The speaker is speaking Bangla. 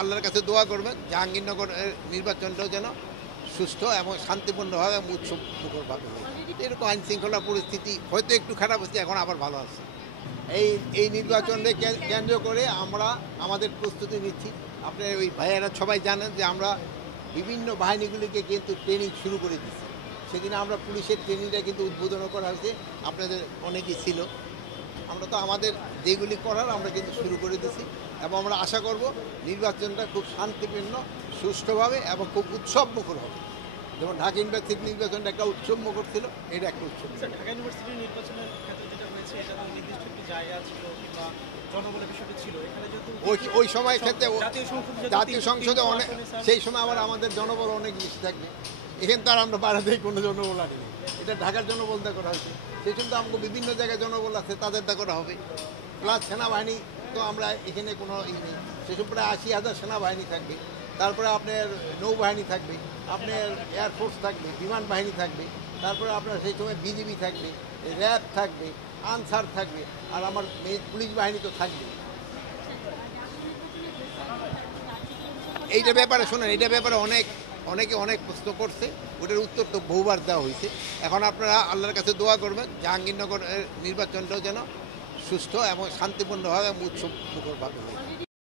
আল্লাহর কাছে দোয়া করবেন জাহাঙ্গীরনগর নির্বাচনটাও যেন সুষ্ঠু এবং শান্তিপূর্ণভাবে এবং উৎসবমুখরভাবে হয়। এরকম আইন শৃঙ্খলা পরিস্থিতি হয়তো একটু খারাপ হচ্ছে, এখন আবার ভালো আছে। এই এই নির্বাচনকে কেন্দ্র করে আমরা আমাদের প্রস্তুতি নিচ্ছি। আপনার ওই ভাইয়েরা সবাই জানেন যে আমরা বিভিন্ন বাহিনীগুলিকে কিন্তু ট্রেনিং শুরু করে দিচ্ছি। সেদিনে আমরা পুলিশের ট্রেনিংটা কিন্তু উদ্বোধন করা হয়েছে, আপনাদের অনেকেই ছিল। আমরা তো আমাদের যেগুলি করার আমরা কিন্তু শুরু করে দিয়েছি এবং আমরা আশা করব নির্বাচনটা খুব শান্তিপূর্ণ, সুষ্ঠুভাবে এবং খুব উৎসবমুখর হবে। যেমন ঢাকা ইউনিভার্সিটির নির্বাচনটা একটা উৎসবমুখর ছিল, এটা একটা উৎসব। স্যার, ঢাকা ইউনিভার্সিটির নির্বাচনের ক্ষেত্রে যেটা হয়েছে, এটা তো নির্দিষ্ট একটি জায়গা ছিল কিংবা জনবলের বিষয়টি ছিল। এখানে যেহেতু ওই সময় ক্ষেত্রে জাতীয় সংসদে অনেক, স্যার, সেই সময় আবার আমাদের জনবল অনেক বেশি থাকবে। এখানে তো আর আমরা বাড়াতেই কোনো জনবল আনিনি, এটা ঢাকার জনবল দা করা হয়েছে। সেই জন্য আমাকে বিভিন্ন জায়গায় জনবল আছে, তাদের দা করা হবে। প্লাস সেনাবাহিনী তো আমরা এখানে কোনো নেই, সেসব প্রায় 80,000 সেনাবাহিনী থাকবে। তারপরে আপনার নৌবাহিনী থাকবে, আপনার এয়ারফোর্স থাকবে, বিমান বাহিনী থাকবে, তারপরে আপনার সেই সময় বিজিবি থাকবে, র্যাব থাকবে, আনসার থাকবে, আর আমার পুলিশ বাহিনী তো থাকবে। এইটা ব্যাপারে শোনেন, এইটা ব্যাপারে অনেকে অনেক প্রশ্ন করছে, ওটার উত্তর তো বহুবার দেওয়া হয়েছে। এখন আপনারা আল্লাহর কাছে দোয়া করবেন জাহাঙ্গীরনগর নির্বাচনটাও যেন সুষ্ঠু এবং শান্তিপূর্ণভাবে এবং উৎসবমুখরভাবে হয়।